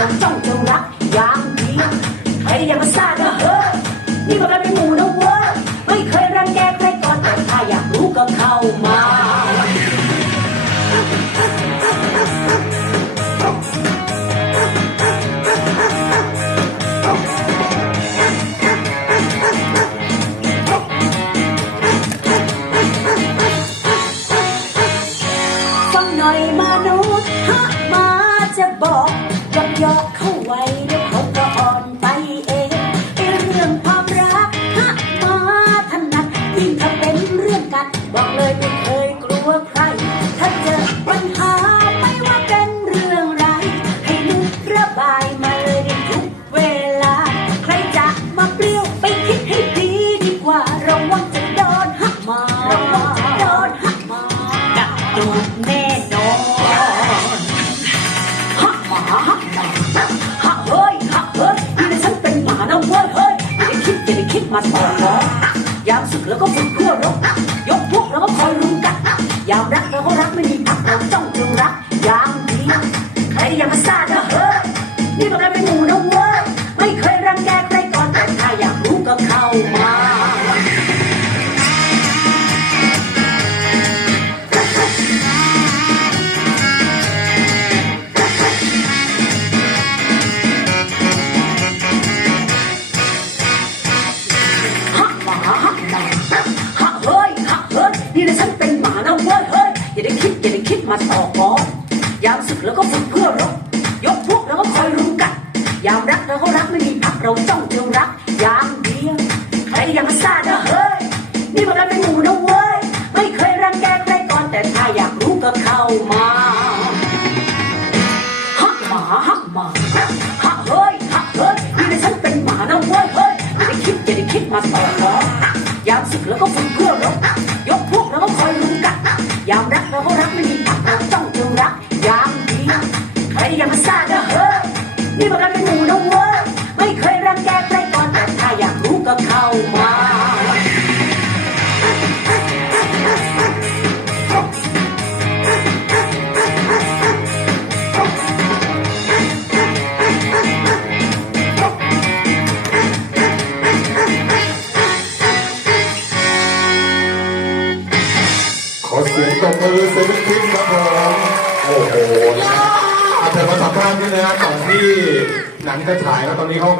จงจ้องจงรักยามดียงใครอย่ามาซ่านะเฮ้อนี่พวกเราเป็นหมู่นะเว้ยไม่เคยรังแกใครก่อนแต่ถ้าอยากรู้ก็เข้ามาฟังหน่อยมนุษย์มาจะบอก ยอกยอกเข้าไว้เดี๋ยวเขาก็อ่อนไปเองไอเรื่องความรักฮะมาถนัดยิ่งถ้าเป็นเรื่องกันบอกเลยไม่เคยกลัวใคร ถ้าเจอปัญหาไม่ว่าเป็นเรื่องไรให้นึกระบายมาเลยในทุกเวลา ใครจะมาเปรี้ยวไปคิดให้ดีดีกว่าระวังจะโดนหักมาระวังจะโดนหักมาดักตูดแน่นอน มาต่อล้อยามศึกแล้วก็ฝึกทั่วรบยกพวกแล้วก็คอยรุมกันยามรักแล้วก็รักไม่มีพักเราจ้องจึงรักยามดีใครอย่ามาซ่านะเฮ้ยนี่มันเป็นหมูนะเว้ มาต่อกอนยามศึกแล้วก็ฝึกเพื่อรบยกพวกแล้วก็คอยรุมกันยามรักเราก็รักไม่มีพักเราจ้องเดียวรักยามเดียวใครย่ามาซานะเฮ้ยนี่มันเป็นหมูนะเว้ยไม่เคยรังแกใครก่อนแต่ถ้าอยากรู้ก็เข้ามาหักหมาหักหมาหักเฮ้ยหักเฮ้ยนี่นฉันเป็นหมานะเว้ยเฮ้ยอย่ได้คิดอย่าได้คิดมาต่อกอนยามศึกแล้วก็ฝึกเพื่อรบยกพวกแล้วก็คอยรุมกันยามรักเราก็รักไม่ ใครอย่ามาซ่านะเฮ้ยนี่มันเป็นหมูนะเว้ยไม่เคยรังแกใครก่อนแต่ถ้าอยากรู้ก็เข้ามาขอเสียงตบมือเซนคิดครับ เธอมาสัมภาษณ์นี่นะก่อนที่หนังจะฉายแล้วตอนนี้เขา